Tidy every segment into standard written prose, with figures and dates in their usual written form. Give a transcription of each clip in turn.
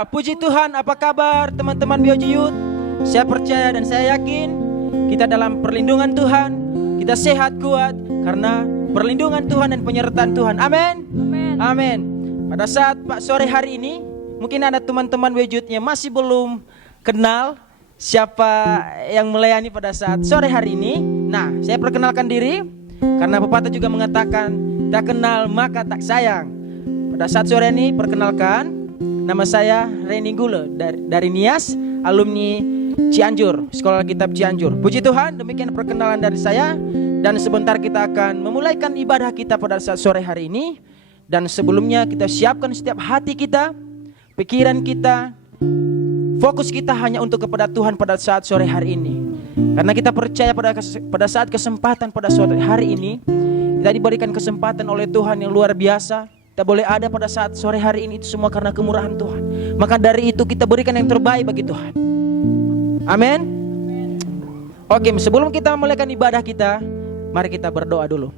Haleluya, puji Tuhan. Apa kabar teman-teman BOJ Youth? Saya percaya dan saya yakin kita dalam perlindungan Tuhan. Kita sehat kuat karena perlindungan Tuhan dan penyertaan Tuhan. Amin. Amin. Pada saat sore hari ini, mungkin ada teman-teman BOJ Youth yang masih belum kenal siapa yang melayani pada saat sore hari ini. Nah, saya perkenalkan diri karena pepatah juga mengatakan tak kenal maka tak sayang. Pada saat sore ini perkenalkan, nama saya Reni Gule dari Nias, alumni Cianjur, Sekolah Alkitab Cianjur. Puji Tuhan, demikian perkenalan dari saya. Dan sebentar kita akan memulaikan ibadah kita pada saat sore hari ini. Dan sebelumnya kita siapkan setiap hati kita, pikiran kita, fokus kita hanya untuk kepada Tuhan pada saat sore hari ini. Karena kita percaya pada saat kesempatan pada sore hari ini, kita diberikan kesempatan oleh Tuhan yang luar biasa. Kita boleh ada pada saat sore hari ini, itu semua karena kemurahan Tuhan. Maka dari itu kita berikan yang terbaik bagi Tuhan. Amin. Oke, sebelum kita memulaikan ibadah kita, mari kita berdoa dulu.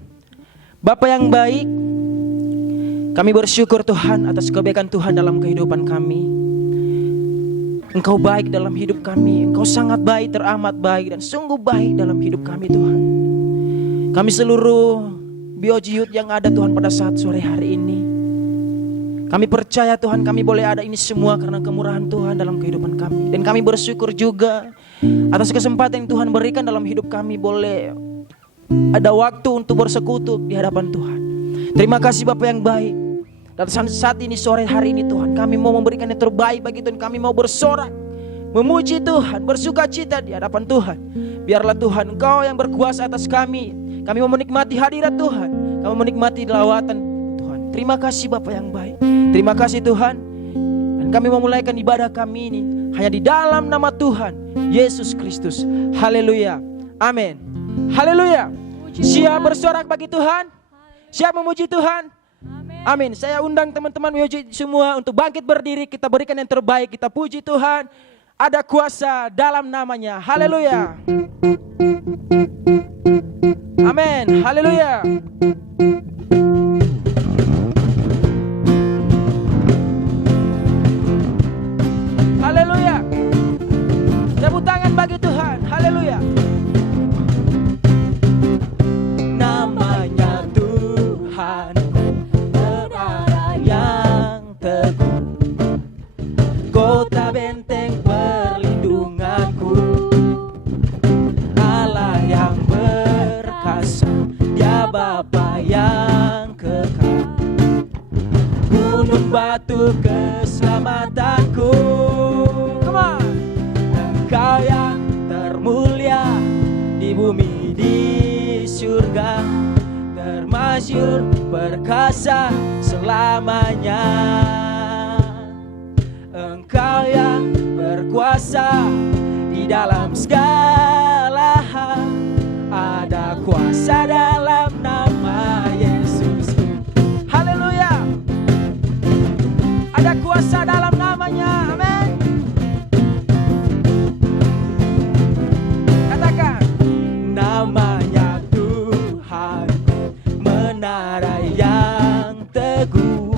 Bapa yang baik, kami bersyukur Tuhan atas kebaikan Tuhan dalam kehidupan kami. Engkau baik dalam hidup kami. Engkau sangat baik, teramat baik, dan sungguh baik dalam hidup kami Tuhan. Kami seluruh BOJ Youth yang ada Tuhan pada saat sore hari ini, kami percaya Tuhan kami boleh ada ini semua karena kemurahan Tuhan dalam kehidupan kami. Dan kami bersyukur juga atas kesempatan yang Tuhan berikan dalam hidup kami, boleh ada waktu untuk bersekutu di hadapan Tuhan. Terima kasih Bapa yang baik. Dan saat ini sore hari ini Tuhan, kami mau memberikan yang terbaik bagi Tuhan. Kami mau bersorak, memuji Tuhan, bersuka cita di hadapan Tuhan. Biarlah Tuhan Engkau yang berkuasa atas kami. Kami mau menikmati hadirat Tuhan. Kami mau menikmati lawatan Tuhan. Terima kasih Bapa yang baik. Terima kasih Tuhan. Dan kami memulaikan ibadah kami ini hanya di dalam nama Tuhan Yesus Kristus. Haleluya. Amin. Haleluya. Siap bersorak bagi Tuhan? Siap memuji Tuhan? Amin. Saya undang teman-teman BOJ semua untuk bangkit berdiri. Kita berikan yang terbaik. Kita puji Tuhan. Ada kuasa dalam namanya. Haleluya. Amin. Haleluya. Haleluya. Tepuk tangan bagi Tuhan. Haleluya. Namanya Tuhan, menara yang teguh, kota benteng perlindunganku, Allah yang berkasa, Dia Bapa yang kekal, gunung batu keselamatanku. Come on. Engkau yang termulia di bumi di surga, termasyur perkasa selamanya. Engkau yang berkuasa di dalam segala hal, ada kuasa dalam nama Yesus. Haleluya. Ada kuasa dalam namanya. Amin. Katakan, namanya Tuhan, menara yang teguh,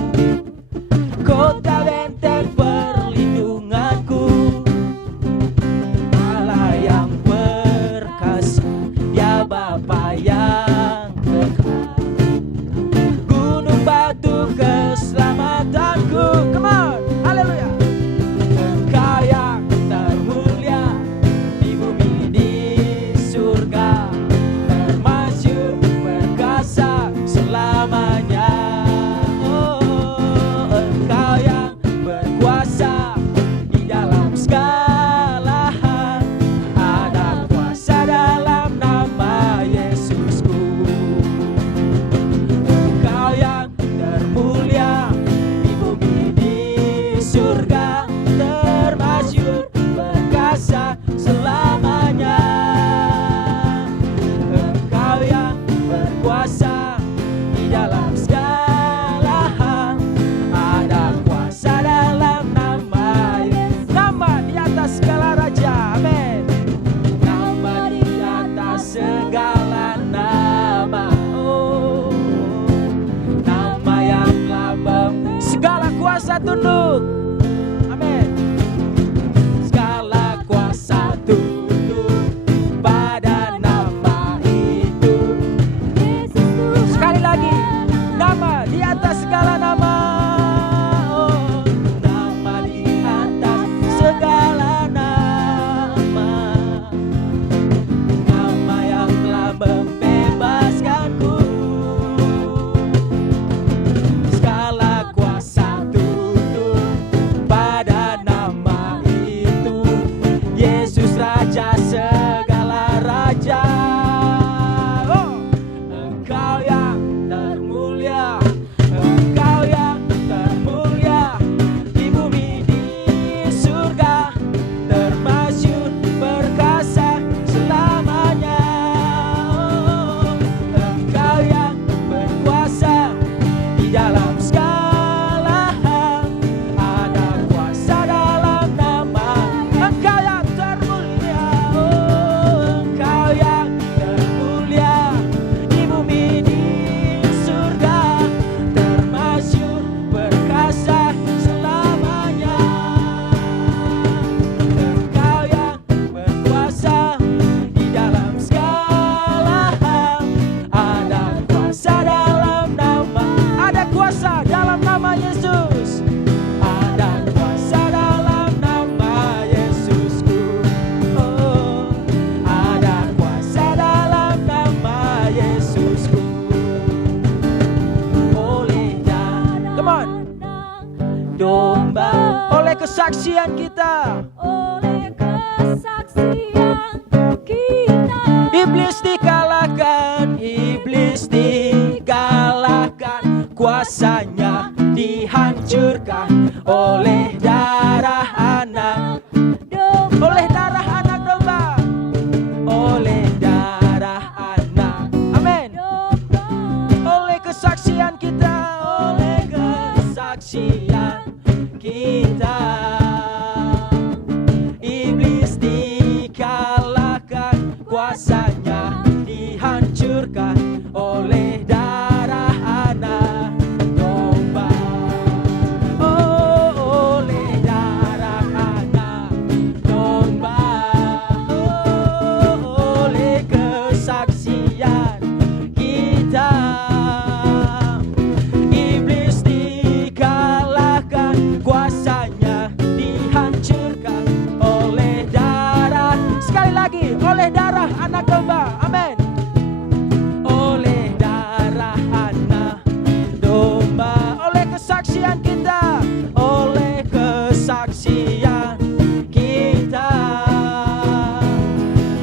kota benteng perlindunganku, Allah yang perkasa, Dia Bapa yang kekal, gunung batu keselamatanku. Come on, haleluya. Engkau yang termulia di bumi di surga, termasyur perkasa selamanya. Oh, Engkau yang berkuasa di dalam segala hal, ada kuasa dalam nama Yesusku. Engkau yang termulia di bumi di surga, termasyur perkasa selamanya. Engkau yang berkuasa di dalam segala hal, ada kuasa dalam nama Yesus. Nama di atas segala raja. Amin. Nama di atas segala nama. Oh, nama yang lambang segala kuasa tunduk. Amin. kesaksian kita. oleh kesaksian kita. Iblis dikalahkan, iblis dikalahkan, kuasanya dihancurkan oleh darah anak, oleh darah anak domba, oleh darah anak. Amin. Oleh kesaksian kita, oleh kesaksian kita, iblis dikalahkan, kuasanya dihancurkan oleh darah anak domba. Oh, oleh darah anak domba. Oh, oleh kesaksian kita, iblis dikalahkan, kuasanya dihancurkan oleh darah. Sekali lagi, oleh darah anak domba. Amin. Oleh darah anak domba, oleh kesaksian kita, oleh kesaksian kita,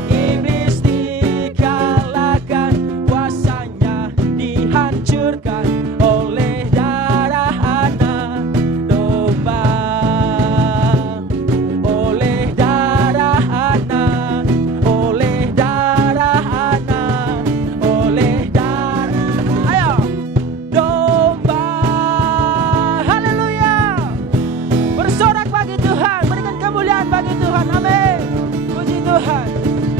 iblis dikalahkan, kuasanya dihancurkan oleh darah anak domba, oleh darah anak, oleh darah anak, oleh darah, ayo, domba. Haleluya. Bersorak bagi Tuhan, berikan kemuliaan bagi Tuhan. Amin. Puji Tuhan.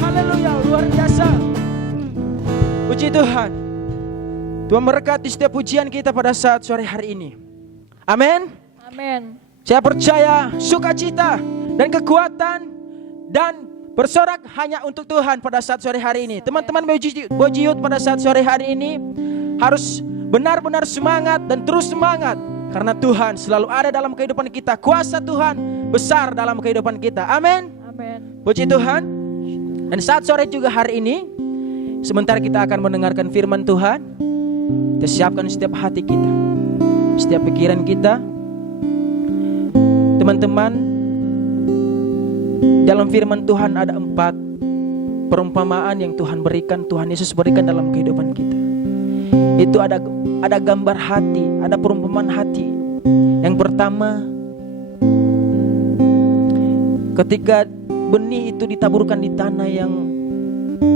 Haleluya, luar biasa. Puji Tuhan. Tuhan berkati setiap pujian kita pada saat sore hari ini. Amin. Amin. Saya percaya sukacita dan kekuatan dan bersorak hanya untuk Tuhan pada saat sore hari ini. Teman-teman Bojiyut pada saat sore hari ini harus benar-benar semangat dan terus semangat, karena Tuhan selalu ada dalam kehidupan kita. Kuasa Tuhan besar dalam kehidupan kita. Amin. Amin. Puji Tuhan. Dan saat sore juga hari ini, sebentar kita akan mendengarkan firman Tuhan. Kita siapkan setiap hati kita, setiap pikiran kita. Teman-teman, dalam firman Tuhan ada 4 perumpamaan yang Tuhan berikan, Tuhan Yesus berikan dalam kehidupan kita. Itu ada gambar hati, ada perumpamaan hati. Yang pertama, ketika benih itu ditaburkan di tanah yang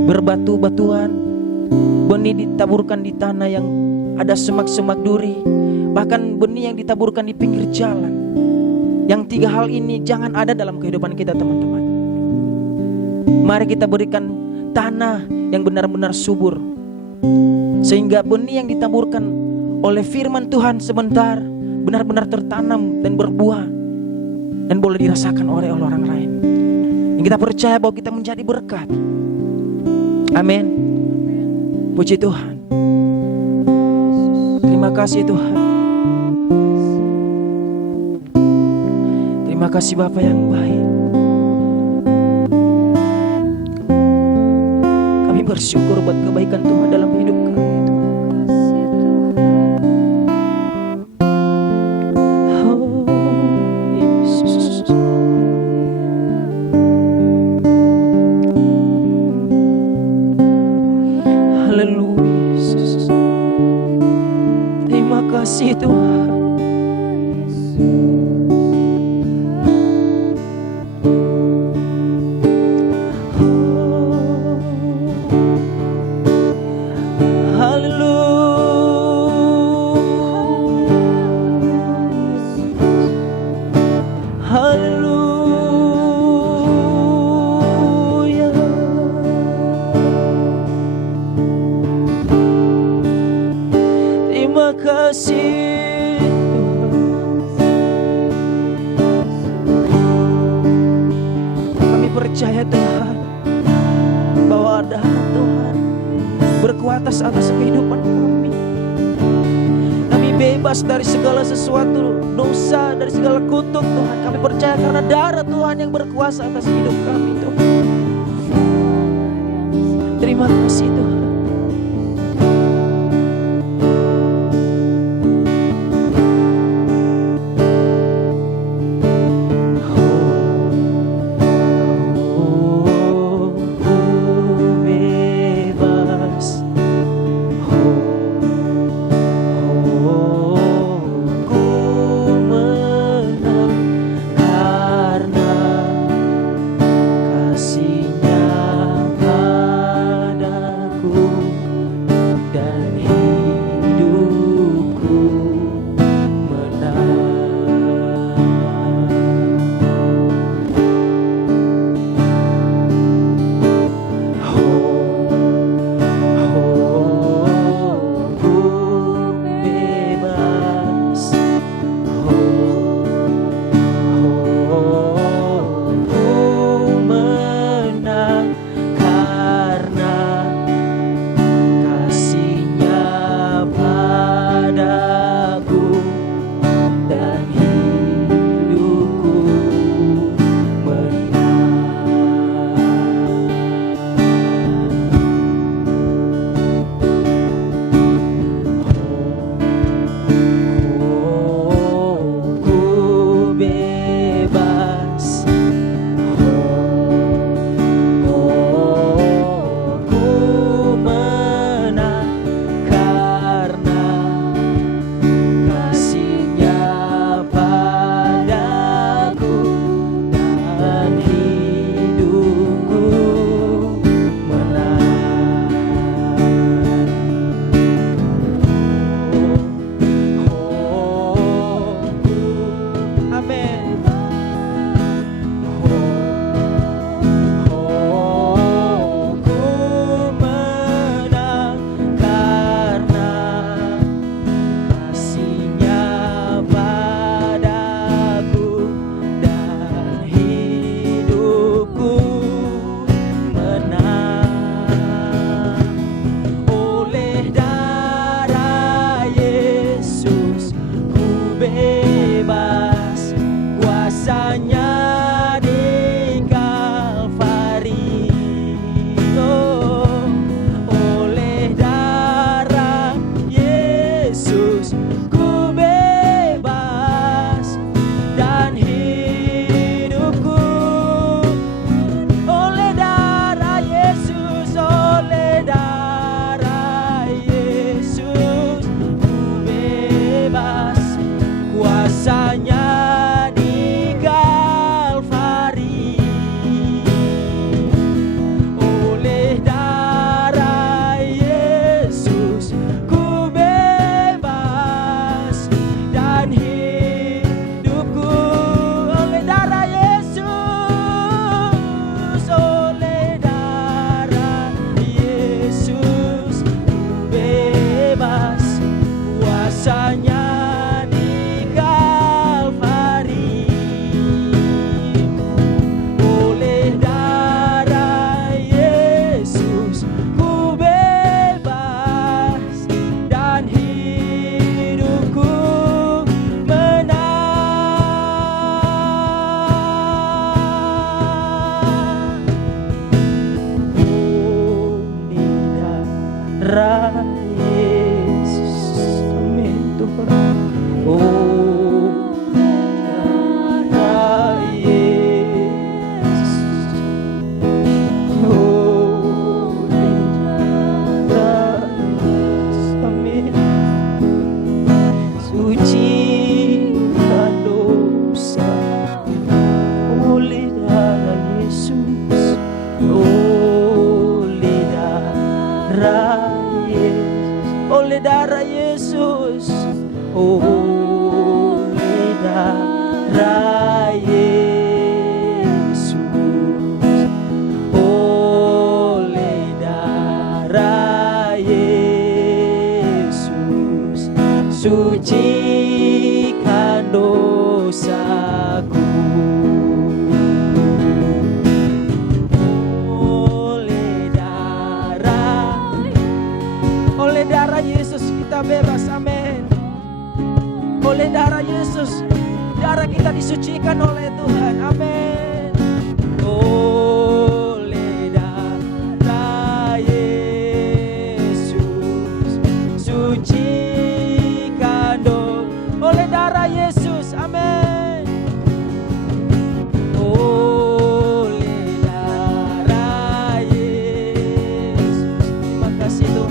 berbatu-batuan, benih ditaburkan di tanah yang ada semak-semak duri, bahkan benih yang ditaburkan di pinggir jalan. Yang 3 hal ini jangan ada dalam kehidupan kita, teman-teman. Mari kita berikan tanah yang benar-benar subur, sehingga benih yang ditaburkan oleh firman Tuhan sebentar benar-benar tertanam dan berbuah dan boleh dirasakan oleh orang lain. Yang kita percaya bahwa kita menjadi berkat. Amin. Puji Tuhan. Terima kasih Tuhan. Terima kasih Bapa yang baik. Kami bersyukur buat kebaikan Tuhan dalam hidup kami. Kasih Tuhan. Haleluya. Terima kasih. Percaya Tuhan bahwa darah Tuhan berkuasa atas kehidupan kami. Kami bebas dari segala sesuatu dosa, dari segala kutuk Tuhan. Kami percaya karena darah Tuhan yang berkuasa atas hidup kami Tuhan. Terima kasih Tuhan. darah Yesus. Amin Tuhan. Oh, darah Yesus. Oh, darah Yesus. Amin. Sucikan dosa oleh darah Yesus. Oleh darah Yesus. Oleh darah Yesus. Oleh darah Yesus. Oleh darah Yesus. Sucikan dosaku. Oleh darah Yesus kita bebas, amin. Oleh darah Yesus, darah kita disucikan oleh Tuhan, amin. Oleh darah Yesus, sucikan oleh darah Yesus, amin. Oleh darah Yesus, terima kasih Tuhan.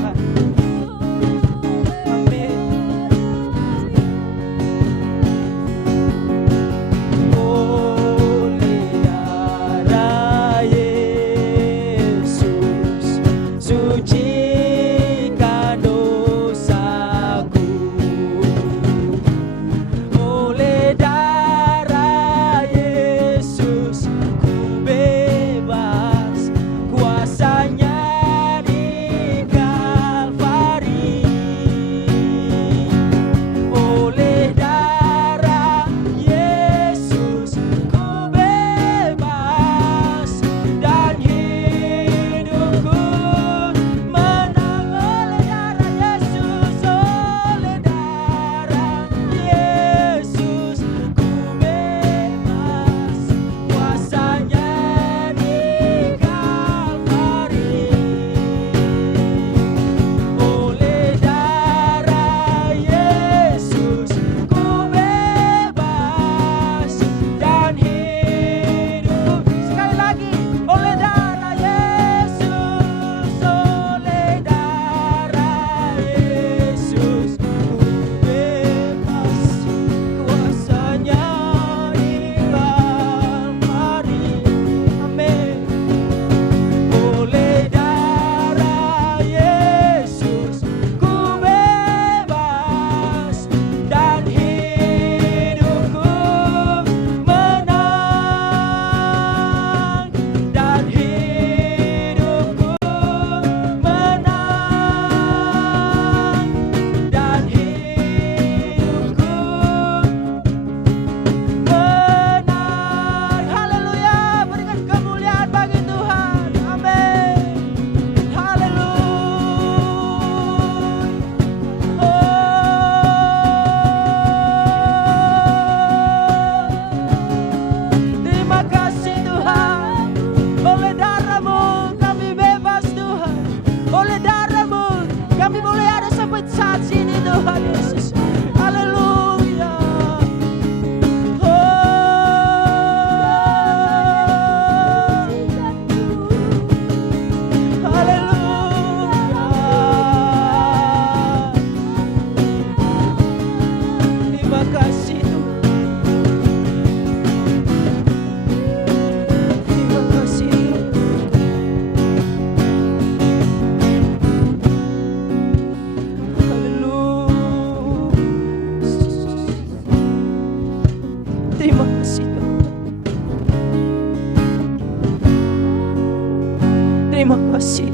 Terima kasih.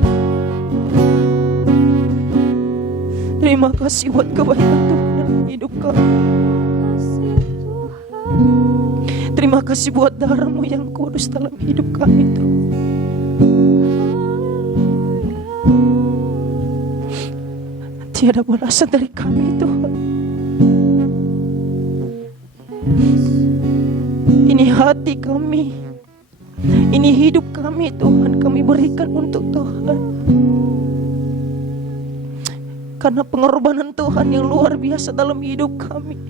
Terima kasih buat kebaikan Tuhan dalam hidup kami. Terima kasih buat darah-Mu yang kudus dalam hidup kami Tuhan. Tiada balasan dari kami Tuhan. Ini hati kami, ini hidup kami Tuhan, kami berikan untuk Tuhan. karena pengorbanan Tuhan yang luar biasa dalam hidup kami.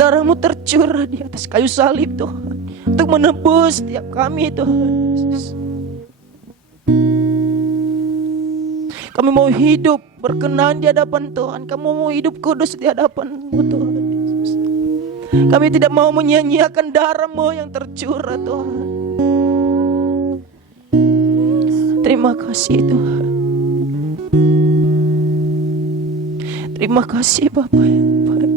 Darah-Mu tercurah di atas kayu salib Tuhan, untuk menebus setiap kami Tuhan Yesus. Kami mau hidup berkenan di hadapan Tuhan. Kami mau hidup kudus di hadapan-Mu Tuhan Yesus. Kami tidak mau menyia-nyiakan darah-Mu yang tercurah Tuhan. Terima kasih Tuhan. Terima kasih Bapa yang baik.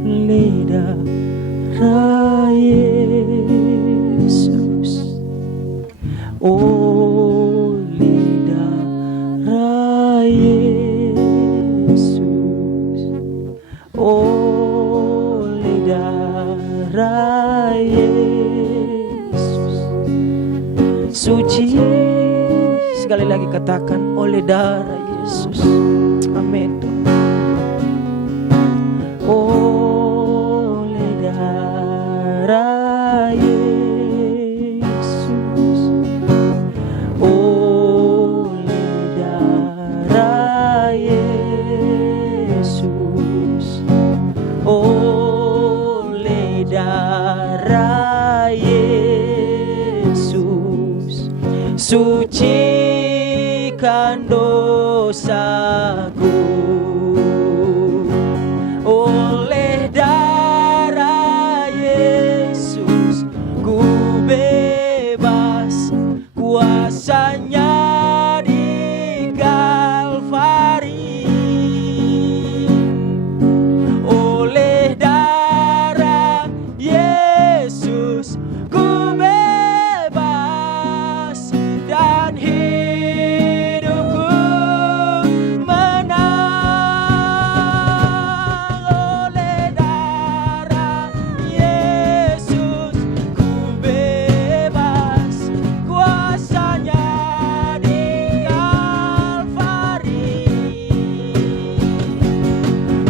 Oleh darah Yesus, oleh darah Yesus, oleh darah Yesus, suci. Sekali lagi katakan, oleh darah Yesus. Amin Tuhan. Oleh darah Yesus, oleh darah Yesus, oleh darah Yesus, sucikan dosaku. Oleh darah Yesus, ku bebas, kuasanya di Kalvari. Oleh darah Yesus, ku bebas, dan hidupku menang. Oleh darah Yesus, ku bebas, kuasanya di Kalvari.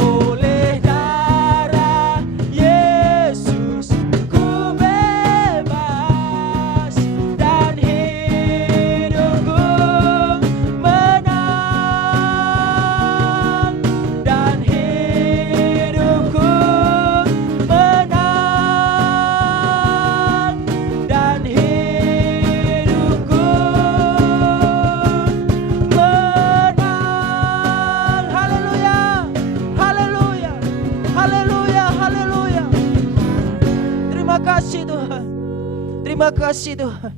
Oleh darah Yesus, ku bebas, dan hidupku menang, dan hidupku menang, dan hidupku menang. Haleluya, haleluya, haleluya, haleluya. Terima kasih Tuhan. Terima kasih Tuhan.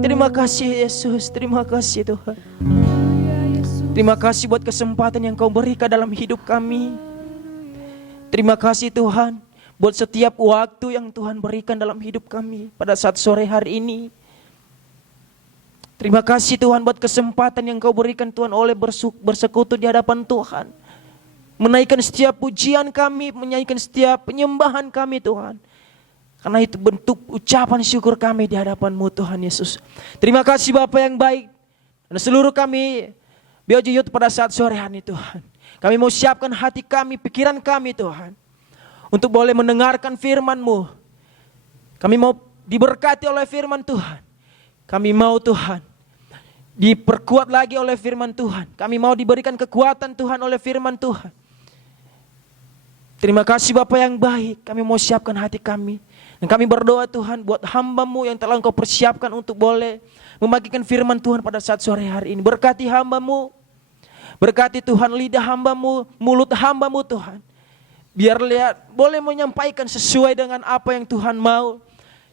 Terima kasih Yesus. Terima kasih Tuhan. Terima kasih buat kesempatan yang Kau berikan dalam hidup kami. Terima kasih Tuhan buat setiap waktu yang Tuhan berikan dalam hidup kami pada saat sore hari ini. Terima kasih Tuhan buat kesempatan yang Kau berikan Tuhan oleh bersekutu di hadapan Tuhan. Menaikkan setiap pujian kami, menyanyikan setiap penyembahan kami Tuhan. Karena itu bentuk ucapan syukur kami di hadapan-Mu Tuhan Yesus. Terima kasih Bapa yang baik. Dan seluruh kami Beyond Youth pada saat sore hari Tuhan. Kami mau siapkan hati kami, pikiran kami Tuhan. Untuk boleh mendengarkan firman-Mu. Kami mau diberkati oleh firman Tuhan. Kami mau Tuhan diperkuat lagi oleh firman Tuhan. Kami mau diberikan kekuatan Tuhan oleh firman Tuhan. Terima kasih Bapa yang baik. Kami mau siapkan hati kami. Dan kami berdoa Tuhan buat hamba-Mu yang telah Engkau persiapkan untuk boleh membagikan firman Tuhan pada saat sore hari ini. Berkati hamba-Mu. Berkati Tuhan lidah hamba-Mu, mulut hamba-Mu Tuhan. Biar lihat boleh menyampaikan sesuai dengan apa yang Tuhan mau.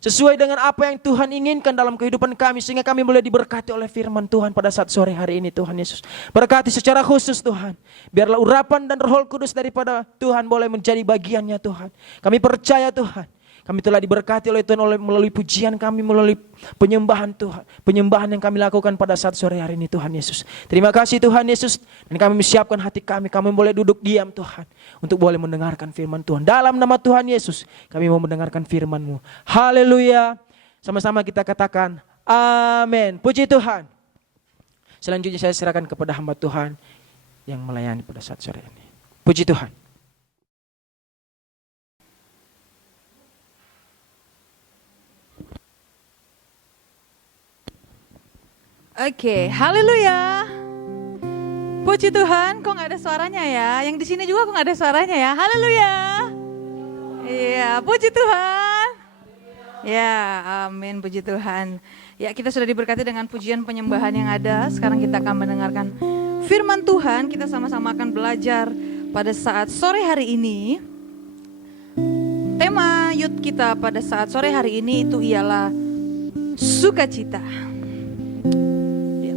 Sesuai dengan apa yang Tuhan inginkan dalam kehidupan kami. Sehingga kami boleh diberkati oleh firman Tuhan pada saat sore hari ini Tuhan Yesus. Berkati secara khusus Tuhan. Biarlah urapan dan Roh Kudus daripada Tuhan boleh menjadi bagiannya Tuhan. Kami percaya Tuhan. Kami telah diberkati oleh Tuhan melalui pujian kami, melalui penyembahan Tuhan. Penyembahan yang kami lakukan pada saat sore hari ini Tuhan Yesus. Terima kasih Tuhan Yesus. Dan kami menyiapkan hati kami. Kami boleh duduk diam Tuhan. Untuk boleh mendengarkan firman Tuhan. Dalam nama Tuhan Yesus. Kami mau mendengarkan firman-Mu. Haleluya. Sama-sama kita katakan amin. Puji Tuhan. Selanjutnya saya serahkan kepada hamba Tuhan yang melayani pada saat sore ini. Puji Tuhan. Oke, haleluya. Puji Tuhan, kok nggak ada suaranya ya? Yang di sini juga kok nggak ada suaranya ya? Haleluya. Iya, puji Tuhan. Ya, amin, puji Tuhan. Ya, kita sudah diberkati dengan pujian penyembahan yang ada. Sekarang kita akan mendengarkan firman Tuhan. Kita sama-sama akan belajar pada saat sore hari ini. Tema youth kita pada saat sore hari ini itu ialah sukacita. Ya.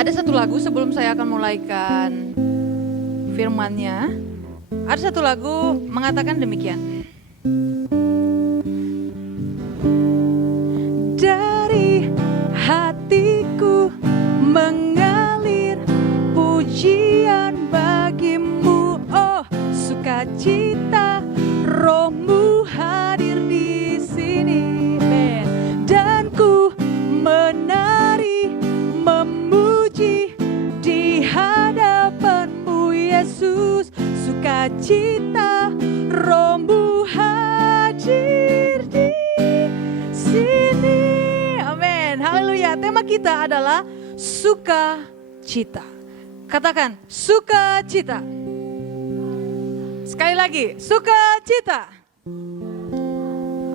Ada satu lagu sebelum saya akan mulaikan firman-Nya. Ada satu lagu mengatakan demikian. Dari hatiku mengalir pujian bagimu, oh sukacita, rohmu hadir di sini, dan ku menari memuji di hadapanmu Yesus, sukacita, rohmu hadir di sini. Amin. Haleluya. Tema kita adalah sukacita. Katakan sukacita. Sekali lagi, sukacita.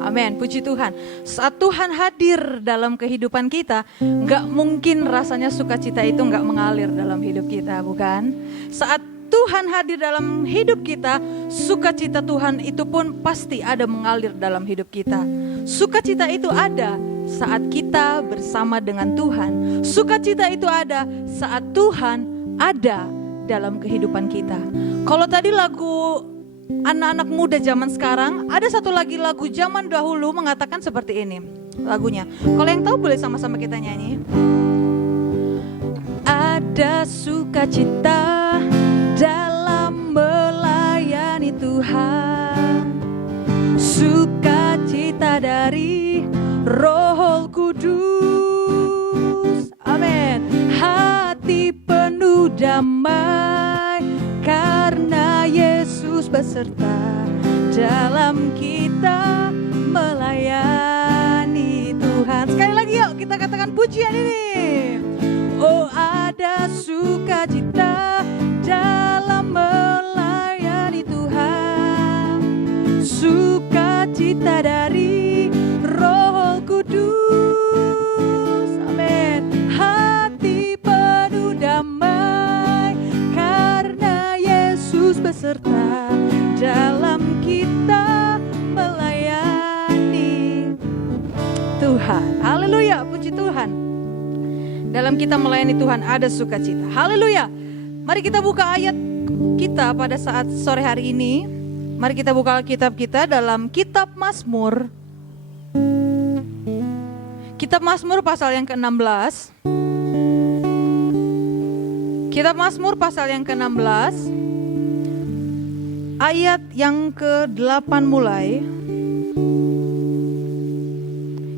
Amin, puji Tuhan. Saat Tuhan hadir dalam kehidupan kita, gak mungkin rasanya sukacita itu gak mengalir dalam hidup kita, bukan? Saat Tuhan hadir dalam hidup kita, sukacita Tuhan itu pun pasti ada mengalir dalam hidup kita. Sukacita itu ada saat kita bersama dengan Tuhan. Sukacita itu ada saat Tuhan ada dalam kehidupan kita. Kalau tadi lagu anak-anak muda zaman sekarang, ada satu lagi lagu zaman dahulu mengatakan seperti ini lagunya. Kalau yang tahu boleh sama-sama kita nyanyi. Ada sukacita dalam melayani Tuhan, sukacita dari Roh Kudus. Amin. Hati penuh damai karena Yesus beserta dalam kita melayani Tuhan. Sekali lagi yuk kita katakan pujian ini. Oh ada sukacita dalam melayani Tuhan, sukacita dari Roh Kudus. Amin. Hati penuh damai karena Yesus beserta dalam kita melayani Tuhan. Haleluya, puji Tuhan. Dalam kita melayani Tuhan ada sukacita. Haleluya. Mari kita buka ayat kita pada saat sore hari ini. Mari kita buka kitab kita dalam kitab Mazmur. Kitab Mazmur pasal yang ke-16. Kitab Mazmur pasal yang ke-16. Ayat yang ke-8 mulai.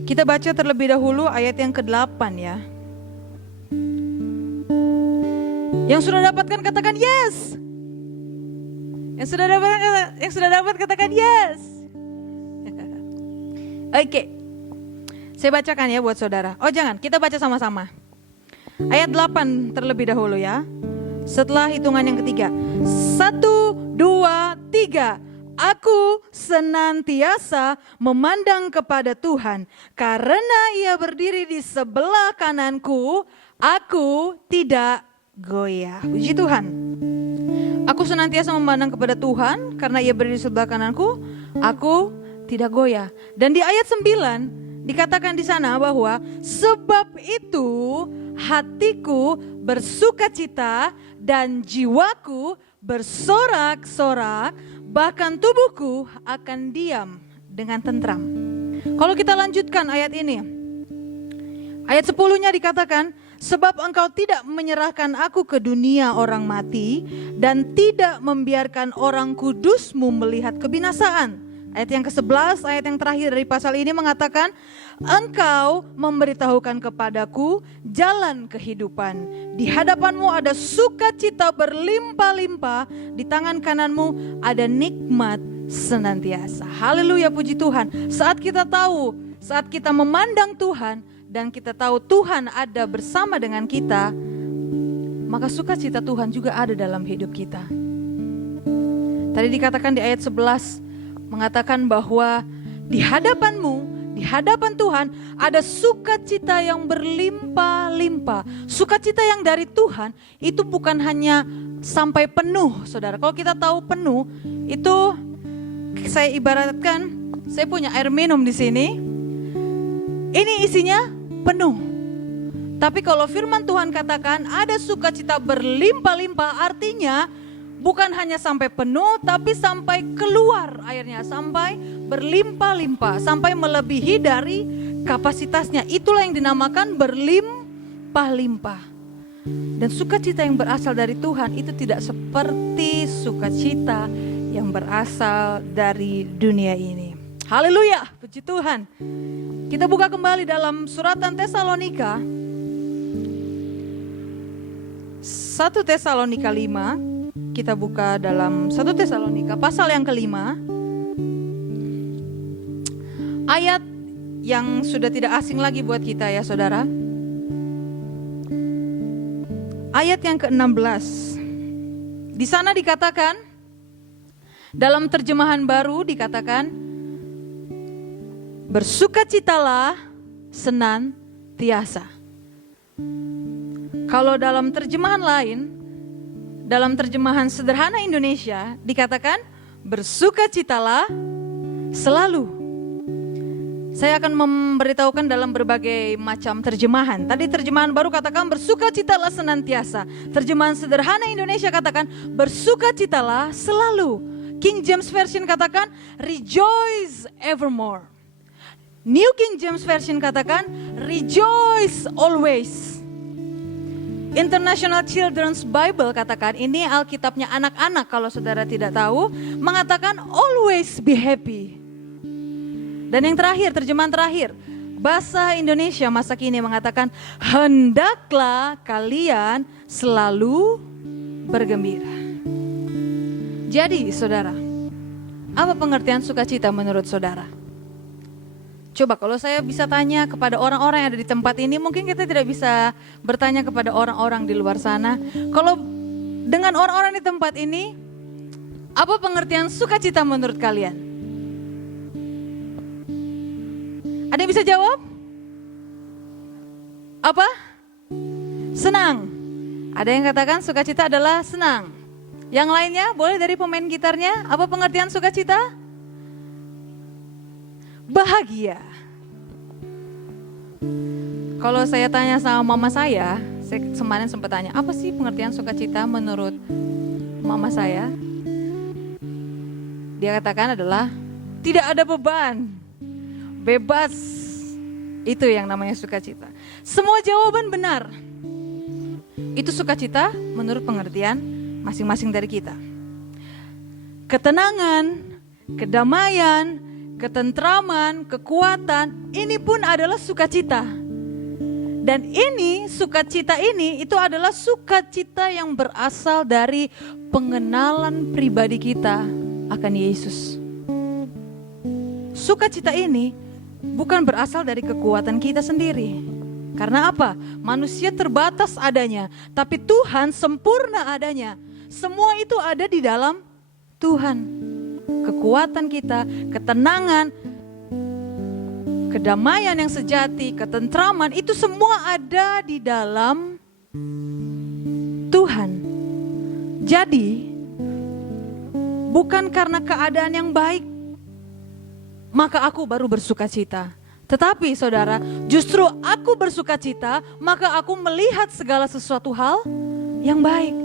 Kita baca terlebih dahulu ayat yang ke-8 ya. Yang sudah dapatkan katakan yes. Yang sudah dapat katakan yes. Oke. Saya bacakan ya buat saudara. Oh jangan, kita baca sama-sama. Ayat 8 terlebih dahulu ya. Setelah hitungan yang ketiga. 1, 2, 3. Aku senantiasa memandang kepada Tuhan. Karena Ia berdiri di sebelah kananku, aku tidak goyah. Puji Tuhan. Aku senantiasa memandang kepada Tuhan karena Ia berdiri di sebelah kananku, aku tidak goyah. Dan di ayat 9 dikatakan di sana bahwa sebab itu hatiku bersukacita dan jiwaku bersorak-sorak, bahkan tubuhku akan diam dengan tentram. Kalau kita lanjutkan ayat ini, ayat 10-nya dikatakan, sebab engkau tidak menyerahkan aku ke dunia orang mati dan tidak membiarkan orang kudusmu melihat kebinasaan. Ayat yang ke-11, ayat yang terakhir dari pasal ini mengatakan, engkau memberitahukan kepadaku jalan kehidupan. Di hadapanmu ada sukacita berlimpah-limpah, di tangan kananmu ada nikmat senantiasa. Haleluya, puji Tuhan. Saat kita tahu, saat kita memandang Tuhan, dan kita tahu Tuhan ada bersama dengan kita, maka sukacita Tuhan juga ada dalam hidup kita. Tadi dikatakan di ayat 11, mengatakan bahwa di hadapanmu, di hadapan Tuhan ada sukacita yang berlimpah-limpah. Sukacita yang dari Tuhan itu bukan hanya sampai penuh, saudara. Kalau kita tahu penuh, itu saya ibaratkan, saya punya air minum di sini. Ini isinya penuh. Tapi kalau firman Tuhan katakan ada sukacita berlimpah-limpah, artinya bukan hanya sampai penuh, tapi sampai keluar airnya, sampai berlimpah-limpah, sampai melebihi dari kapasitasnya. Itulah yang dinamakan berlimpah-limpah. Dan sukacita yang berasal dari Tuhan itu tidak seperti sukacita yang berasal dari dunia ini. Haleluya, puji Tuhan. Kita buka kembali dalam suratan Tesalonika, 1 Tesalonika 5. Kita buka dalam 1 Tesalonika pasal yang ke-5, ayat yang sudah tidak asing lagi buat kita ya saudara. Ayat yang ke-16. Di sana dikatakan, dalam terjemahan baru dikatakan, bersukacitalah senantiasa. Kalau dalam terjemahan lain, dalam terjemahan sederhana Indonesia dikatakan bersukacitalah selalu. Saya akan memberitahukan dalam berbagai macam terjemahan. Tadi terjemahan baru katakan bersukacitalah senantiasa. Terjemahan sederhana Indonesia katakan bersukacitalah selalu. King James Version katakan rejoice evermore. New King James Version katakan rejoice always. International Children's Bible katakan, ini Alkitabnya anak-anak kalau saudara tidak tahu, mengatakan always be happy. Dan yang terakhir, terjemahan terakhir, bahasa Indonesia masa kini mengatakan, hendaklah kalian selalu bergembira. Jadi saudara, apa pengertian sukacita menurut saudara? Coba kalau saya bisa tanya kepada orang-orang yang ada di tempat ini, mungkin kita tidak bisa bertanya kepada orang-orang di luar sana. Kalau dengan orang-orang di tempat ini, apa pengertian sukacita menurut kalian? Ada yang bisa jawab? Apa? Senang. Ada yang katakan sukacita adalah senang. Yang lainnya, boleh dari pemain gitarnya, apa pengertian sukacita? Bahagia. Kalau saya tanya sama mama saya kemarin sempat tanya, apa sih pengertian sukacita menurut mama saya? Dia katakan adalah tidak ada beban, bebas. Itu yang namanya sukacita. Semua jawaban benar. Itu sukacita menurut pengertian masing-masing dari kita. Ketenangan, kedamaian, ketentraman, kekuatan, ini pun adalah sukacita. Dan ini, sukacita ini, itu adalah sukacita yang berasal dari pengenalan pribadi kita akan Yesus. Sukacita ini bukan berasal dari kekuatan kita sendiri. Karena apa? Manusia terbatas adanya, tapi Tuhan sempurna adanya. Semua itu ada di dalam Tuhan. Kekuatan kita, ketenangan, kedamaian yang sejati, ketentraman, itu semua ada di dalam Tuhan. Jadi, bukan karena keadaan yang baik, maka aku baru bersukacita. Tetapi saudara, justru aku bersukacita, maka aku melihat segala sesuatu hal yang baik.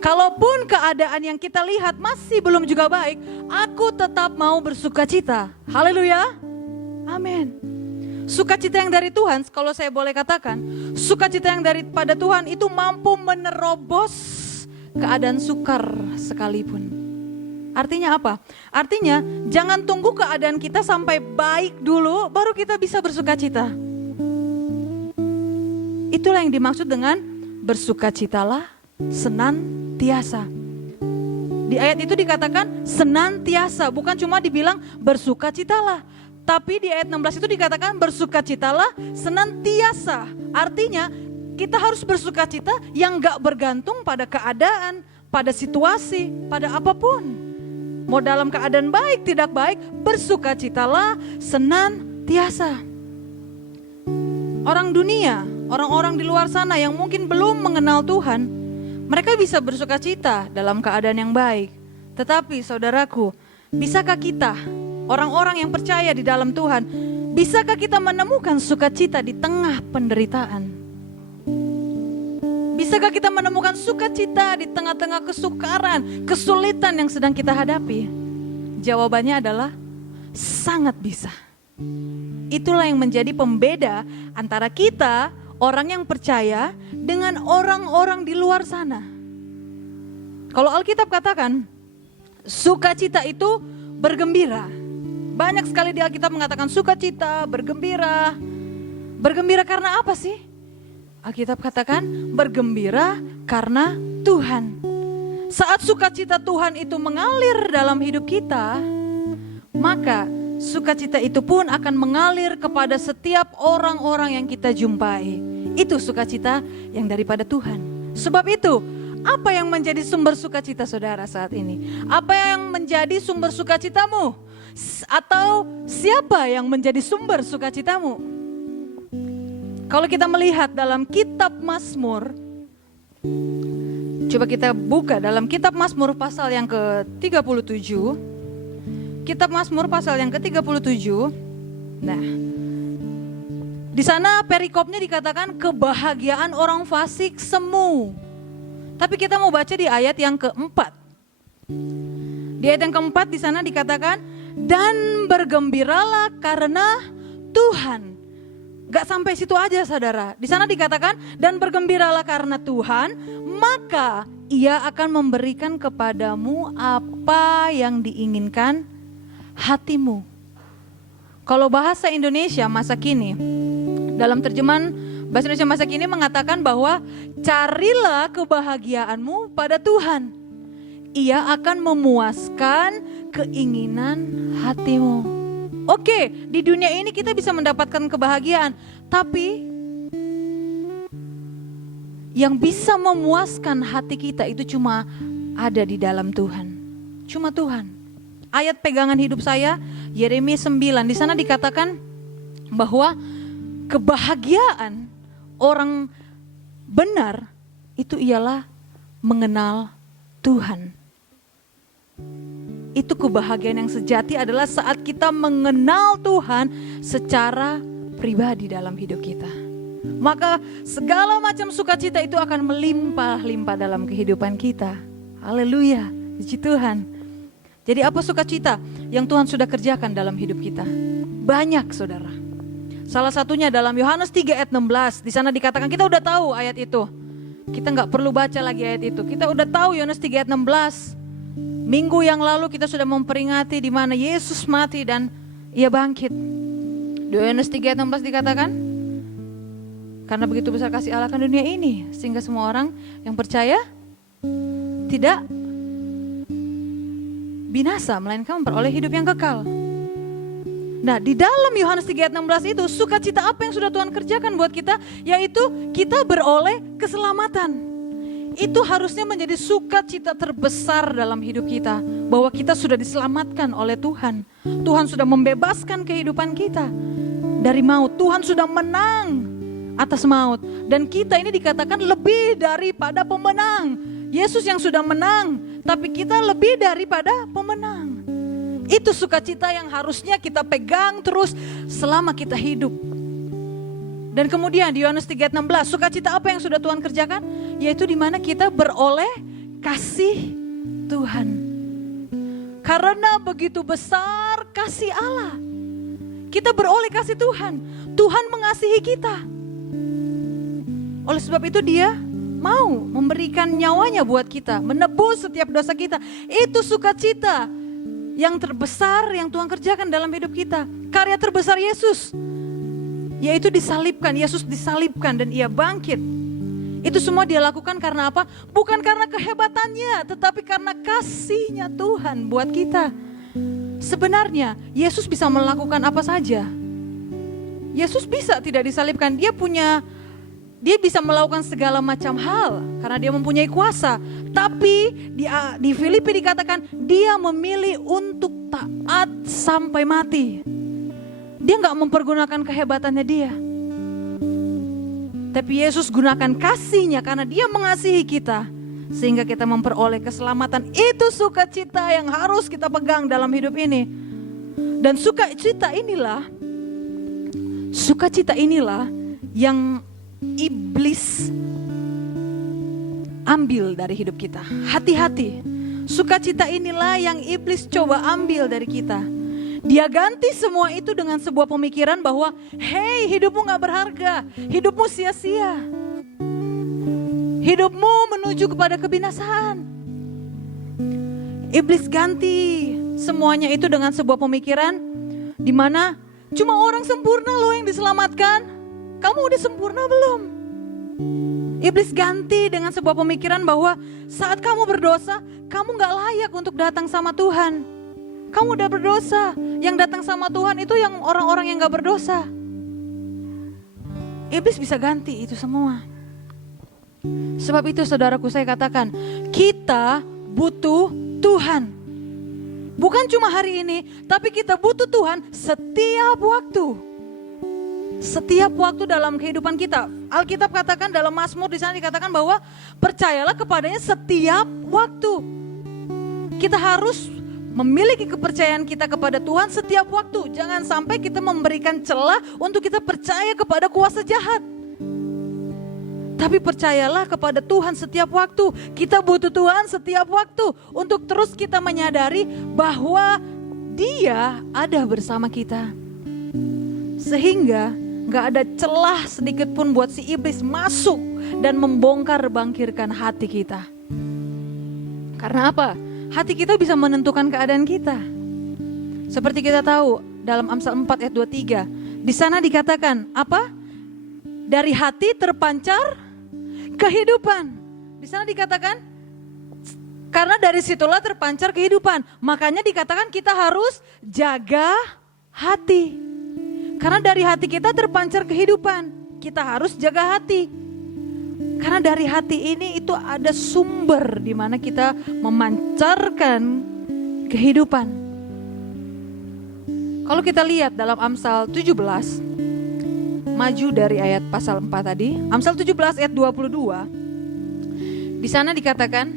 Kalaupun keadaan yang kita lihat masih belum juga baik, aku tetap mau bersukacita. Haleluya. Amin. Sukacita yang dari Tuhan, kalau saya boleh katakan, sukacita yang daripada Tuhan itu mampu menerobos keadaan sukar sekalipun. Artinya apa? Artinya jangan tunggu keadaan kita sampai baik dulu baru kita bisa bersukacita. Itulah yang dimaksud dengan bersukacitalah senantiasa. Di ayat itu dikatakan senantiasa, bukan cuma dibilang bersukacitalah. Tapi di ayat 16 itu dikatakan bersukacitalah senantiasa. Artinya kita harus bersukacita yang gak bergantung pada keadaan, pada situasi, pada apapun. Mau dalam keadaan baik, tidak baik, bersukacitalah senantiasa. Orang dunia, orang-orang di luar sana yang mungkin belum mengenal Tuhan, mereka bisa bersukacita dalam keadaan yang baik. Tetapi saudaraku, bisakah kita, orang-orang yang percaya di dalam Tuhan, bisakah kita menemukan sukacita di tengah penderitaan? Bisakah kita menemukan sukacita di tengah-tengah kesukaran, kesulitan yang sedang kita hadapi? Jawabannya adalah sangat bisa. Itulah yang menjadi pembeda antara kita, orang yang percaya, dengan orang-orang di luar sana. Kalau Alkitab katakan, sukacita itu bergembira. Banyak sekali di Alkitab mengatakan sukacita, bergembira. Bergembira karena apa sih? Alkitab katakan bergembira karena Tuhan. Saat sukacita Tuhan itu mengalir dalam hidup kita, maka sukacita itu pun akan mengalir kepada setiap orang-orang yang kita jumpai. Itu sukacita yang daripada Tuhan. Sebab itu, apa yang menjadi sumber sukacita saudara saat ini? Apa yang menjadi sumber sukacitamu? Atau siapa yang menjadi sumber sukacitamu? Kalau kita melihat dalam kitab Mazmur, coba kita buka dalam kitab Mazmur pasal yang ke-37. Kitab Mazmur pasal yang ke-37. Nah, di sana perikopnya dikatakan kebahagiaan orang fasik semu. Tapi kita mau baca di ayat yang keempat. Di ayat yang keempat di sana dikatakan, dan bergembiralah karena Tuhan. Gak sampai situ aja saudara. Di sana dikatakan, dan bergembiralah karena Tuhan, maka Ia akan memberikan kepadamu apa yang diinginkan hatimu. Kalau bahasa Indonesia masa kini, dalam terjemahan bahasa Indonesia masa kini mengatakan bahwa carilah kebahagiaanmu pada Tuhan. Ia akan memuaskan keinginan hatimu. Oke, di dunia ini kita bisa mendapatkan kebahagiaan, tapi yang bisa memuaskan hati kita itu cuma ada di dalam Tuhan. Cuma Tuhan. Ayat pegangan hidup saya, Yeremia 9, di sana dikatakan bahwa kebahagiaan orang benar itu ialah mengenal Tuhan. Itu kebahagiaan yang sejati adalah saat kita mengenal Tuhan secara pribadi dalam hidup kita. Maka segala macam sukacita itu akan melimpah-limpah dalam kehidupan kita. Haleluya, puji Tuhan. Jadi apa sukacita yang Tuhan sudah kerjakan dalam hidup kita? Banyak saudara. Salah satunya dalam Yohanes 3 ayat 16. Di sana dikatakan, kita udah tahu ayat itu. Kita gak perlu baca lagi ayat itu. Kita udah tahu Yohanes 3 ayat 16. Minggu yang lalu kita sudah memperingati di mana Yesus mati dan Ia bangkit. Di Yohanes 3 ayat 16 dikatakan, karena begitu besar kasih Allah akan dunia ini, sehingga semua orang yang percaya tidak binasa, melainkan memperoleh hidup yang kekal. Nah, di dalam Yohanes 3 ayat 16 itu, sukacita apa yang sudah Tuhan kerjakan buat kita, yaitu kita beroleh keselamatan. Itu harusnya menjadi sukacita terbesar dalam hidup kita, bahwa kita sudah diselamatkan oleh Tuhan. Tuhan sudah membebaskan kehidupan kita dari maut. Tuhan sudah menang atas maut, dan kita ini dikatakan lebih daripada pemenang. Yesus yang sudah menang, tapi kita lebih daripada pemenang. Itu sukacita yang harusnya kita pegang terus selama kita hidup. Dan kemudian di Yohanes 3 ayat 16, sukacita apa yang sudah Tuhan kerjakan? Yaitu di mana kita beroleh kasih Tuhan. Karena begitu besar kasih Allah, kita beroleh kasih Tuhan. Tuhan mengasihi kita. Oleh sebab itu Dia mau memberikan nyawanya buat kita, menebus setiap dosa kita. Itu sukacita yang terbesar yang Tuhan kerjakan dalam hidup kita. Karya terbesar Yesus, yaitu disalibkan. Yesus disalibkan dan Ia bangkit. Itu semua Dia lakukan karena apa? Bukan karena kehebatannya, tetapi karena kasih-Nya Tuhan buat kita. Sebenarnya Yesus bisa melakukan apa saja. Yesus bisa tidak disalibkan. Dia bisa melakukan segala macam hal karena dia mempunyai kuasa. Tapi di Filipi dikatakan dia memilih untuk taat sampai mati. Dia gak mempergunakan kehebatannya dia. Tapi Yesus gunakan kasih-Nya karena dia mengasihi kita. Sehingga kita memperoleh keselamatan. Itu sukacita yang harus kita pegang dalam hidup ini. Dan sukacita inilah yang iblis ambil dari hidup kita. Hati-hati. Sukacita inilah yang iblis coba ambil dari kita. Dia ganti semua itu dengan sebuah pemikiran bahwa hey, hidupmu gak berharga, hidupmu sia-sia, hidupmu menuju kepada kebinasaan. Iblis ganti semuanya itu dengan sebuah pemikiran di mana cuma orang sempurna loh yang diselamatkan. Kamu udah sempurna belum? Iblis ganti dengan sebuah pemikiran bahwa saat kamu berdosa, kamu gak layak untuk datang sama Tuhan. Kamu udah berdosa. Yang datang sama Tuhan itu yang orang-orang yang gak berdosa. Iblis bisa ganti itu semua. Sebab itu saudaraku, saya katakan, kita butuh Tuhan. Bukan cuma hari ini, tapi kita butuh Tuhan setiap waktu. Setiap waktu dalam kehidupan kita. Alkitab katakan dalam Mazmur di sana dikatakan bahwa percayalah kepadanya setiap waktu. Kita harus memiliki kepercayaan kita kepada Tuhan setiap waktu. Jangan sampai kita memberikan celah untuk kita percaya kepada kuasa jahat. Tapi percayalah kepada Tuhan setiap waktu. Kita butuh Tuhan setiap waktu untuk terus kita menyadari bahwa Dia ada bersama kita. Sehingga gak ada celah sedikit pun buat si iblis masuk dan membongkar bangkirkan hati kita. Karena apa? Hati kita bisa menentukan keadaan kita. Seperti kita tahu dalam Amsal 4 ayat 23. Di sana dikatakan apa? Dari hati terpancar kehidupan. Di sana dikatakan karena dari situlah terpancar kehidupan. Makanya dikatakan kita harus jaga hati. Karena dari hati kita terpancar kehidupan. Kita harus jaga hati. Karena dari hati ini itu ada sumber di mana kita memancarkan kehidupan. Kalau kita lihat dalam Amsal 17, maju dari ayat pasal 4 tadi, Amsal 17 ayat 22, di sana dikatakan,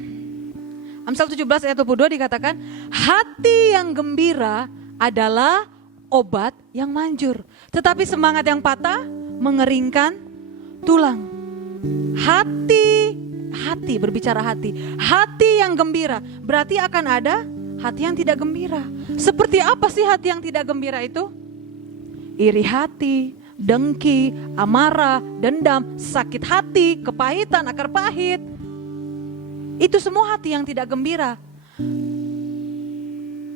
Amsal 17 ayat 22 dikatakan, hati yang gembira adalah obat yang manjur, tetapi semangat yang patah mengeringkan tulang. Hati berbicara hati yang gembira, berarti akan ada hati yang tidak gembira. Seperti apa sih hati yang tidak gembira itu? Iri hati, dengki, amarah, dendam, sakit hati, kepahitan, akar pahit. Itu semua hati yang tidak gembira.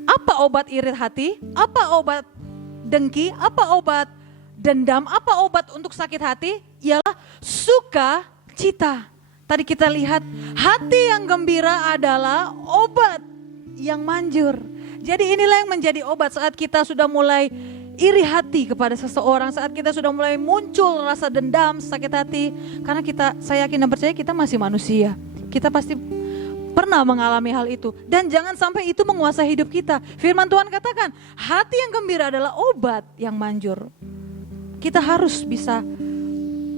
Apa obat iri hati? Apa obat dengki? Apa obat dendam? Apa obat untuk sakit hati? Ialah sukacita. Tadi kita lihat hati yang gembira adalah obat yang manjur. Jadi inilah yang menjadi obat saat kita sudah mulai iri hati kepada seseorang, saat kita sudah mulai muncul rasa dendam, sakit hati. Karena saya yakin dan percaya kita masih manusia. Kita pasti pernah mengalami hal itu. Dan jangan sampai itu menguasai hidup kita. Firman Tuhan katakan, hati yang gembira adalah obat yang manjur. Kita harus bisa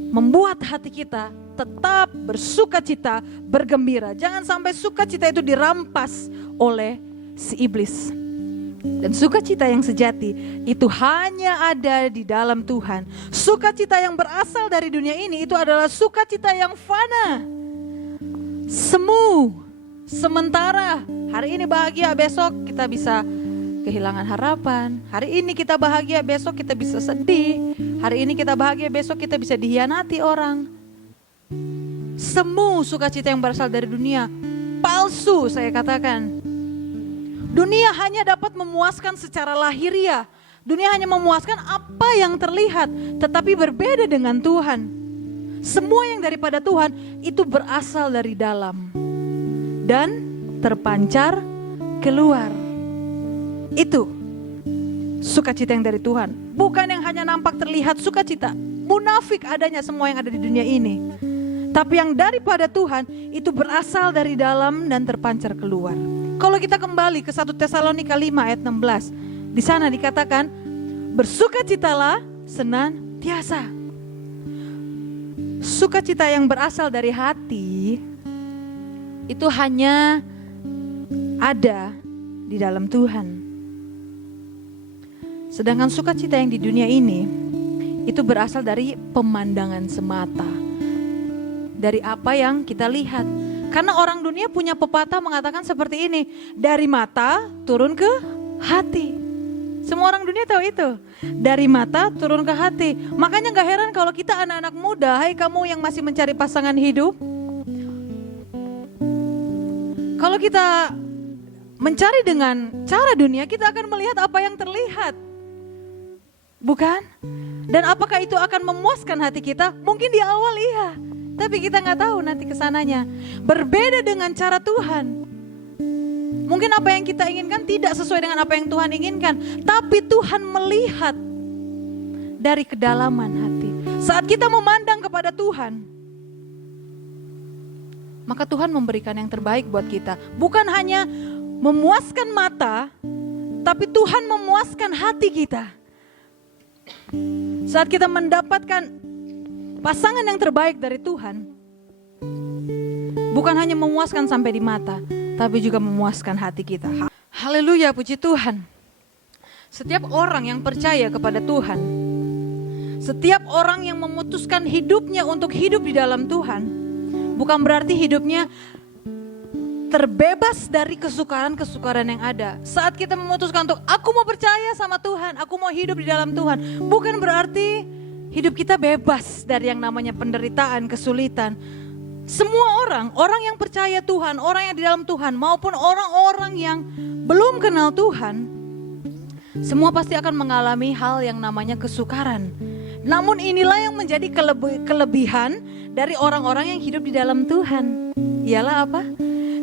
membuat hati kita tetap bersukacita, bergembira. Jangan sampai sukacita itu dirampas oleh si iblis. Dan sukacita yang sejati itu hanya ada di dalam Tuhan. Sukacita yang berasal dari dunia ini itu adalah sukacita yang fana. Semu, sementara. Hari ini bahagia, besok kita bisa kehilangan harapan. Hari ini kita bahagia, besok kita bisa sedih. Hari ini kita bahagia, besok kita bisa dihianati orang. Semu sukacita yang berasal dari dunia. Palsu, saya katakan. Dunia hanya dapat memuaskan secara lahiriah. Dunia hanya memuaskan apa yang terlihat, tetapi berbeda dengan Tuhan. Semua yang daripada Tuhan itu berasal dari dalam dan terpancar keluar. Itu sukacita yang dari Tuhan. Bukan yang hanya nampak terlihat sukacita, munafik adanya semua yang ada di dunia ini. Tapi yang daripada Tuhan itu berasal dari dalam dan terpancar keluar. Kalau kita kembali ke 1 Tesalonika 5 ayat 16, di sana dikatakan, bersukacitalah senantiasa. Sukacita yang berasal dari hati itu hanya ada di dalam Tuhan. Sedangkan sukacita yang di dunia ini itu berasal dari pemandangan semata. Dari apa yang kita lihat. Karena orang dunia punya pepatah mengatakan seperti ini, dari mata turun ke hati. Semua orang dunia tahu itu. Dari mata turun ke hati. Makanya gak heran kalau kita anak-anak muda, hai kamu yang masih mencari pasangan hidup. Kalau kita mencari dengan cara dunia, kita akan melihat apa yang terlihat. Bukan? Dan apakah itu akan memuaskan hati kita? Mungkin di awal iya. Tapi kita gak tahu nanti kesananya. Berbeda dengan cara Tuhan. Mungkin apa yang kita inginkan tidak sesuai dengan apa yang Tuhan inginkan. Tapi Tuhan melihat dari kedalaman hati. Saat kita memandang kepada Tuhan, maka Tuhan memberikan yang terbaik buat kita. Bukan hanya memuaskan mata, tapi Tuhan memuaskan hati kita. Saat kita mendapatkan pasangan yang terbaik dari Tuhan, bukan hanya memuaskan sampai di mata, tapi juga memuaskan hati kita. Haleluya, puji Tuhan. Setiap orang yang percaya kepada Tuhan, setiap orang yang memutuskan hidupnya untuk hidup di dalam Tuhan, bukan berarti hidupnya terbebas dari kesukaran-kesukaran yang ada. Saat kita memutuskan untuk aku mau percaya sama Tuhan, aku mau hidup di dalam Tuhan, bukan berarti hidup kita bebas dari yang namanya penderitaan, kesulitan. Semua orang yang percaya Tuhan, orang yang di dalam Tuhan, maupun orang-orang yang belum kenal Tuhan, semua pasti akan mengalami hal yang namanya kesukaran. Namun inilah yang menjadi kelebihan dari orang-orang yang hidup di dalam Tuhan. Ialah apa?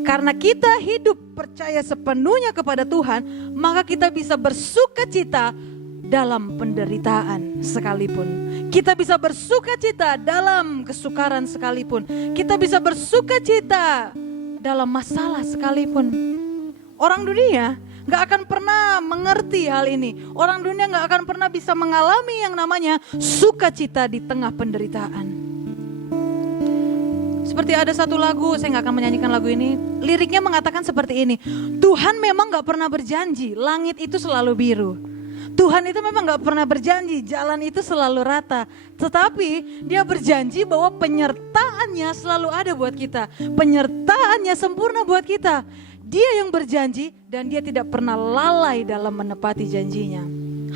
Karena kita hidup percaya sepenuhnya kepada Tuhan, maka kita bisa bersukacita dalam penderitaan sekalipun. Kita bisa bersukacita dalam kesukaran sekalipun. Kita bisa bersukacita dalam masalah sekalipun. Orang dunia gak akan pernah mengerti hal ini. Orang dunia gak akan pernah bisa mengalami yang namanya sukacita di tengah penderitaan. Seperti ada satu lagu, saya gak akan menyanyikan lagu ini. Liriknya mengatakan seperti ini. Tuhan memang gak pernah berjanji langit itu selalu biru. Tuhan itu memang gak pernah berjanji jalan itu selalu rata. Tetapi dia berjanji bahwa penyertaannya selalu ada buat kita. Penyertaannya sempurna buat kita. Dia yang berjanji dan dia tidak pernah lalai dalam menepati janjinya.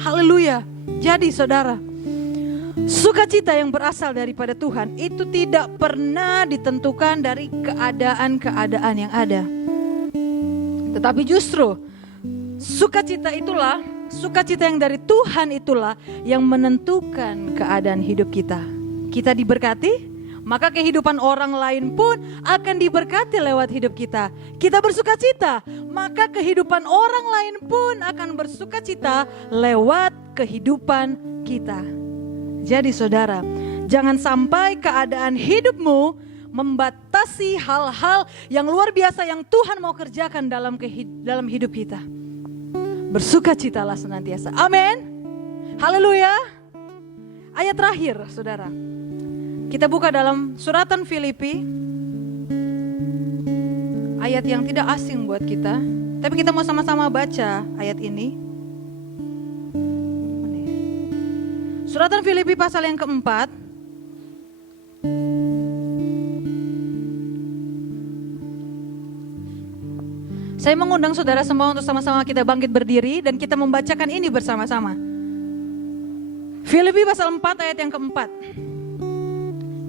Haleluya. Jadi saudara, sukacita yang berasal daripada Tuhan itu tidak pernah ditentukan dari keadaan-keadaan yang ada. Tetapi justru sukacita yang dari Tuhan itulah yang menentukan keadaan hidup kita. Kita diberkati, maka kehidupan orang lain pun akan diberkati lewat hidup kita. Kita bersukacita, maka kehidupan orang lain pun akan bersukacita lewat kehidupan kita. Jadi saudara, jangan sampai keadaan hidupmu membatasi hal-hal yang luar biasa yang Tuhan mau kerjakan dalam hidup kita. Bersukacitalah senantiasa. Amin. Haleluya. Ayat terakhir, saudara. Kita buka dalam suratan Filipi. Ayat yang tidak asing buat kita. Tapi kita mau sama-sama baca ayat ini. Suratan Filipi pasal yang keempat. Saya mengundang saudara semua untuk sama-sama kita bangkit berdiri dan kita membacakan ini bersama-sama. Filipi pasal 4 ayat yang keempat.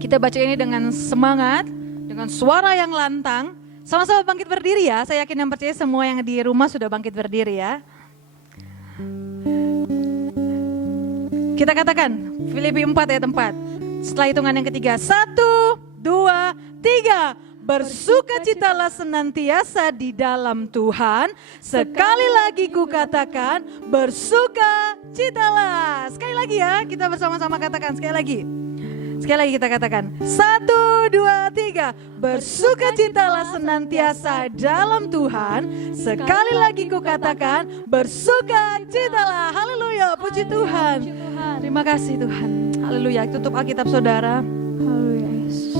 Kita baca ini dengan semangat, dengan suara yang lantang. Sama-sama bangkit berdiri ya. Saya yakin yang percaya semua yang di rumah sudah bangkit berdiri ya. Kita katakan Filipi 4 ayat 4. Setelah hitungan yang ketiga, 1, 2, 3. bersukacitalah senantiasa di dalam Tuhan. Sekali lagi ku katakan, bersukacitalah. Sekali lagi ya, kita bersama-sama katakan sekali lagi. Sekali lagi kita katakan, 1, 2, 3. Bersukacitalah senantiasa dalam Tuhan. Sekali lagi ku katakan, bersukacitalah. Haleluya, puji Tuhan. Terima kasih Tuhan. Haleluya. Tutup Alkitab saudara. Haleluya Yesus.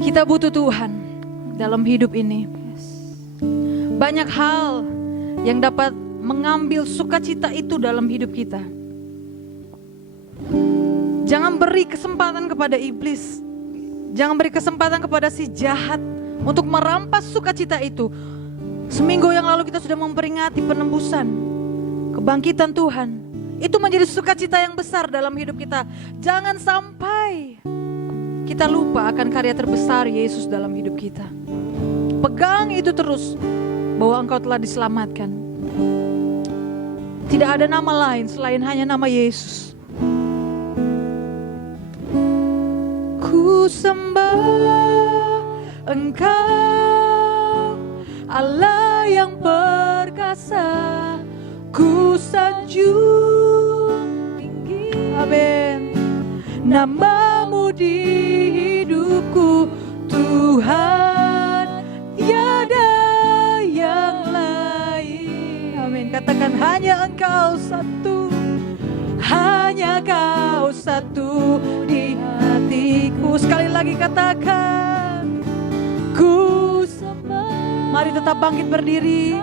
Kita butuh Tuhan dalam hidup ini. Banyak hal yang dapat mengambil sukacita itu dalam hidup kita. Jangan beri kesempatan kepada iblis. Jangan beri kesempatan kepada si jahat untuk merampas sukacita itu. Seminggu yang lalu kita sudah memperingati penembusan, kebangkitan Tuhan. Itu menjadi sukacita yang besar dalam hidup kita. Jangan sampai kita lupa akan karya terbesar Yesus dalam hidup kita. Pegang itu terus, bahwa engkau telah diselamatkan. Tidak ada nama lain selain hanya nama Yesus. Ku sembah Engkau, Allah yang perkasa. Ku sanjung tinggi, amin, namamu di hidupku, Tuhan, tiada yang lain. Amin. Katakan, hanya Engkau satu, hanya Kau satu di hatiku. Sekali lagi katakan, ku sembah. Mari tetap bangkit berdiri.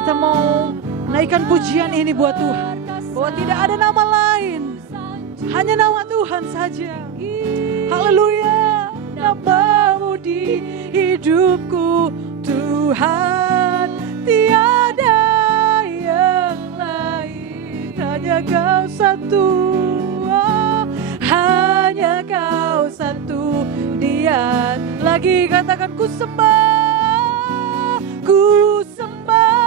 Kita mau naikkan pujian ini buat Tuhan, bahwa tidak ada nama lain, hanya nama Tuhan saja. Haleluya. Namamu di hidupku, Tuhan, tiada yang lain. Hanya Kau satu, hanya Kau satu. Dia lagi katakan, ku sembah, ku sembah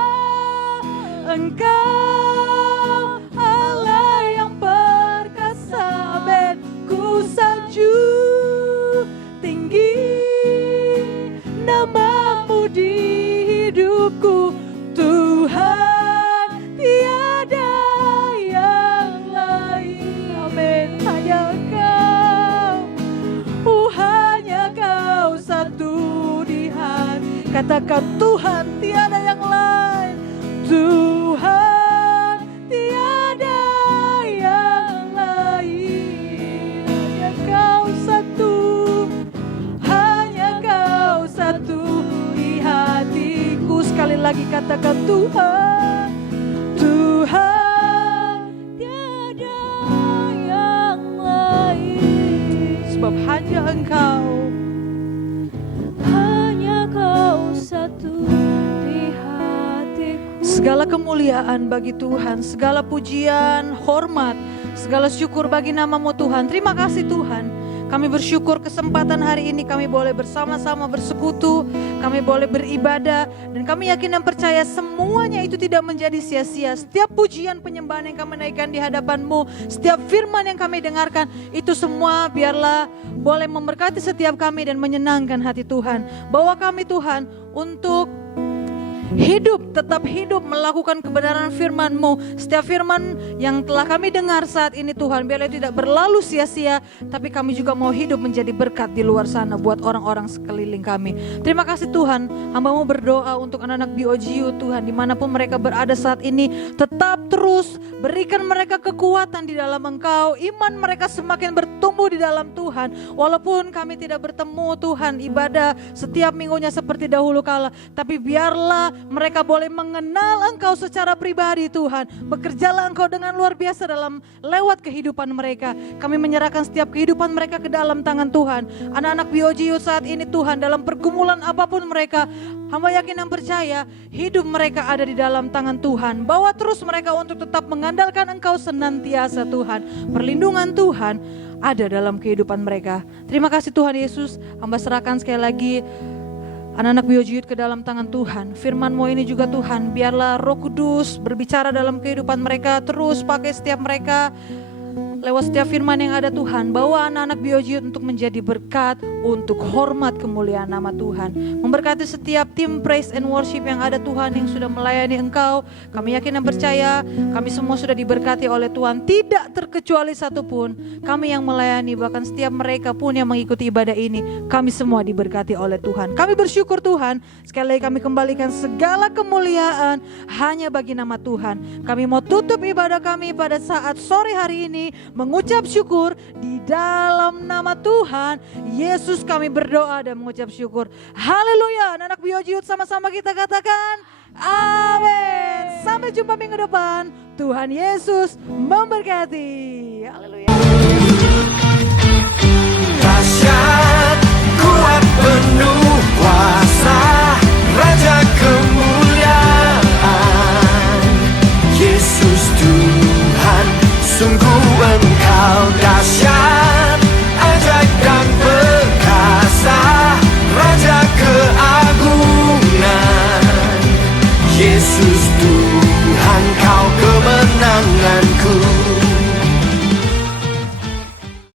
Engkau, Allah yang perkasa. Amin. Ku sanjung tinggi namamu di hidupku, Tuhan, tiada yang lain. Amin. Hanya Kau, hanya Kau satu di hati. Katakan, Tuhan, tiada yang lain. Tuhan, tiada yang lain. Hanya Kau satu, hanya Kau satu di hatiku. Sekali lagi katakan, Tuhan, Tuhan, tiada yang lain. Sebab hanya Engkau, hanya Kau satu di hatiku. Segala kemuliaan bagi Tuhan, segala pujian, hormat, segala syukur bagi nama-Mu Tuhan. Terima kasih Tuhan. Kami bersyukur kesempatan hari ini kami boleh bersama-sama bersekutu, kami boleh beribadah, dan kami yakin dan percaya semuanya itu tidak menjadi sia-sia. Setiap pujian penyembahan yang kami naikkan di hadapan-Mu, setiap firman yang kami dengarkan, itu semua biarlah boleh memberkati setiap kami dan menyenangkan hati Tuhan. Bawa kami Tuhan untuk hidup, tetap hidup melakukan kebenaran firman-Mu. Setiap firman yang telah kami dengar saat ini Tuhan, biarlah tidak berlalu sia-sia, tapi kami juga mau hidup menjadi berkat di luar sana buat orang-orang sekeliling kami. Terima kasih Tuhan, hamba-Mu berdoa untuk anak-anak BOGU Tuhan, dimanapun mereka berada saat ini, tetap terus berikan mereka kekuatan di dalam Engkau, iman mereka semakin bertumbuh di dalam Tuhan. Walaupun kami tidak bertemu Tuhan, ibadah setiap minggunya seperti dahulu kala, tapi biarlah mereka boleh mengenal Engkau secara pribadi Tuhan. Bekerjalah Engkau dengan luar biasa dalam lewat kehidupan mereka. Kami menyerahkan setiap kehidupan mereka ke dalam tangan Tuhan. Anak-anak BOGU saat ini Tuhan, dalam pergumulan apapun mereka, hamba yakin dan percaya hidup mereka ada di dalam tangan Tuhan. Bawa terus mereka untuk tetap mengandalkan Engkau senantiasa Tuhan. Perlindungan Tuhan ada dalam kehidupan mereka. Terima kasih Tuhan Yesus. Hamba serahkan sekali lagi anak-anak BOGU ke dalam tangan Tuhan. Firman-Mu ini juga Tuhan, biarlah Roh Kudus berbicara dalam kehidupan mereka, terus pakai setiap mereka. lewat setiap firman yang ada Tuhan, bawa anak-anak BOG untuk menjadi berkat, untuk hormat kemuliaan nama Tuhan. Memberkati setiap tim praise and worship yang ada Tuhan, yang sudah melayani Engkau. Kami yakin dan percaya kami semua sudah diberkati oleh Tuhan, tidak terkecuali satupun. Kami yang melayani, bahkan setiap mereka pun yang mengikuti ibadah ini, kami semua diberkati oleh Tuhan. Kami bersyukur Tuhan, sekali lagi kami kembalikan segala kemuliaan hanya bagi nama Tuhan. Kami mau tutup ibadah kami pada saat sore hari ini mengucap syukur di dalam nama Tuhan Yesus. Kami berdoa dan mengucap syukur. Haleluya. Anak BOG Youth, sama-sama kita katakan amin. Sampai jumpa minggu depan. Tuhan Yesus memberkati. Haleluya. Dahsyat, kuat, penuh kuasa, Raja kemuliaan, Yesus Tuhan, sungguh Engkau dahsyat, ajaib dan perkasa, Raja keagungan, Yesus Tuhan, Kau kemenanganku.